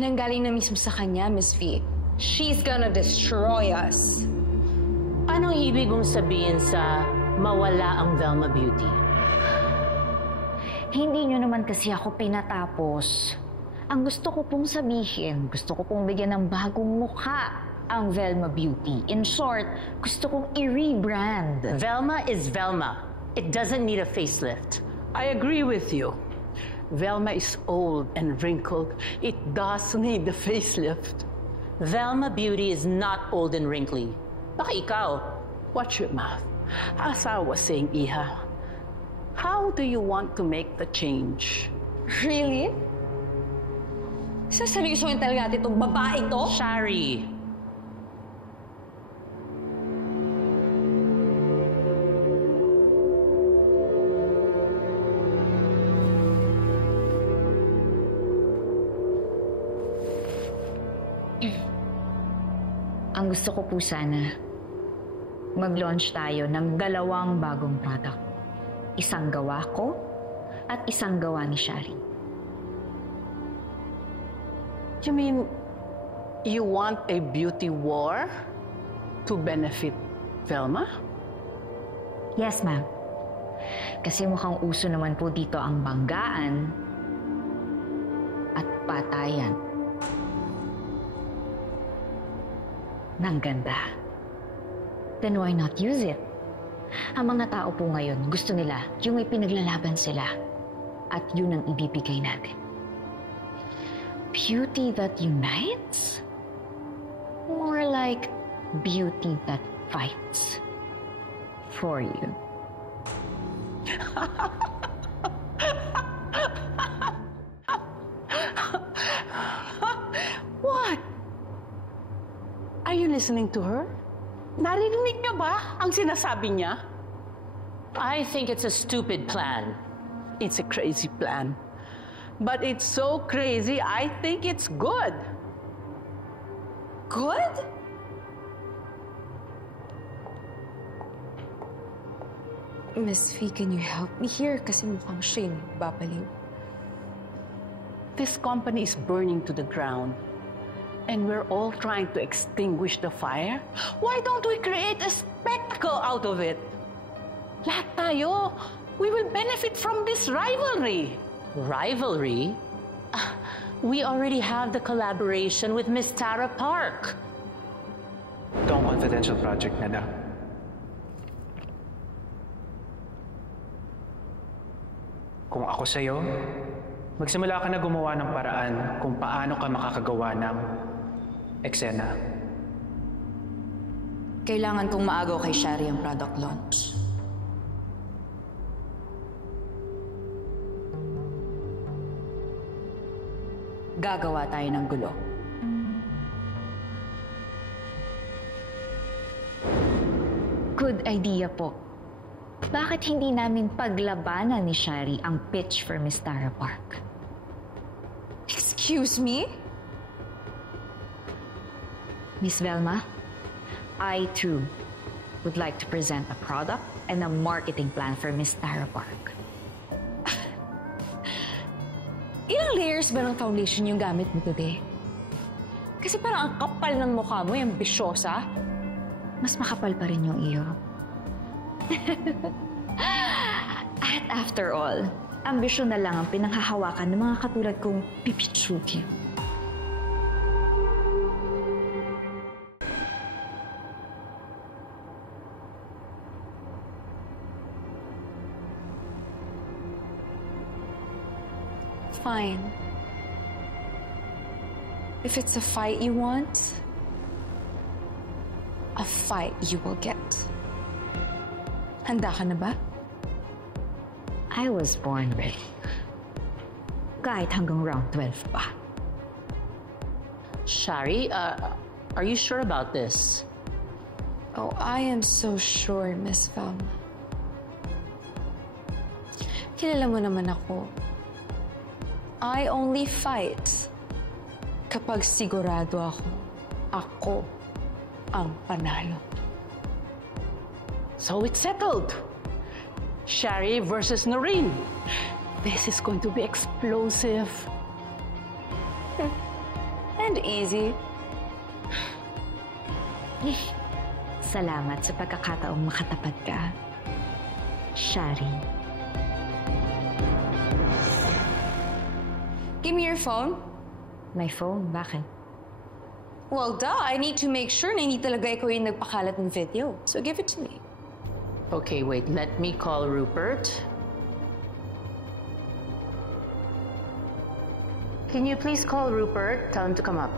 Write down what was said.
Nanggaling na mismo sa kanya, Miss V. She's gonna destroy us. Anong ibig mong sabihin sa mawala ang Velma Beauty? Hindi nyo naman kasi ako pinatapos. Ang gusto ko pong sabihin, gusto ko pong bigyan ng bagong mukha ang Velma Beauty. In short, gusto kong i-rebrand. Velma is Velma. It doesn't need a facelift. I agree with you. Velma is old and wrinkled. It does need the facelift. Velma Beauty is not old and wrinkly. Baka ikaw. Watch your mouth. As I was saying, Iha, how do you want to make the change? Really? Saseryosohin talaga natin itong babae to? Shari. Ang gusto ko po sana, mag-launch tayo ng 2 bagong product. Isang gawa ko at isang gawa ni Shari. You mean you want a beauty war to benefit Velma? Yes, ma'am. Kasi mukhang uso naman po dito ang banggaan at patayan. Nang ganda. Then why not use it? Ang mga tao po ngayon, gusto nila yung may pinaglalaban sila. At yun ang ibibigay natin. Beauty that unites? More like beauty that fights. For you. What? Are you listening to her? Narinig niyo ba ang sinasabi niya? I think it's a stupid plan. It's a crazy plan. But it's so crazy, I think it's good. Good? Miss V, can you help me here? Kasi mukhang siya yung babaliw. This company is burning to the ground. And we're all trying to extinguish the fire. Why don't we create a spectacle out of it? Lahat tayo, we will benefit from this rivalry. Rivalry? We already have the collaboration with Miss Tara Park. Ito ang confidential project, Neda. Kung ako sa'yo, magsimula ka na gumawa ng paraan kung paano ka makakagawa ng eksena. Kailangan kong maagaw kay Shari ang product launch. Gagawa tayo ng gulo. Good idea po. Bakit hindi namin paglabanan ni Shari ang pitch for Miss Tara Park? Excuse me? Miss Velma, I too would like to present a product and a marketing plan for Miss Tara Park. Ilang layers ba ng foundation yung gamit mo today? Kasi parang ang kapal ng mukha mo, yung ambisyosa. Mas makapal pa rin yung iyo. At after all, ambisyon na lang ang pinanghahawakan ng mga katulad kong pipichuki. Fine. If it's a fight you want, a fight you will get. Handa ka na ba? I was born ready. Kahit hanggang round 12 pa. Shari, are you sure about this? Oh, I am so sure, Miss Velma. Kilala mo naman ako. I only fight kapag sigurado ako ang panalo. So it's settled. Shari versus Noreen. This is going to be explosive. and easy. Salamat sa pagkakataong makatapat ka, Shari. Give me your phone. My phone? Bakit? Well, duh. I need to make sure na hindi talaga ikaw yung nagpakalat ng video. So give it to me. Okay, wait. Let me call Rupert. Can you please call Rupert? Tell him to come up.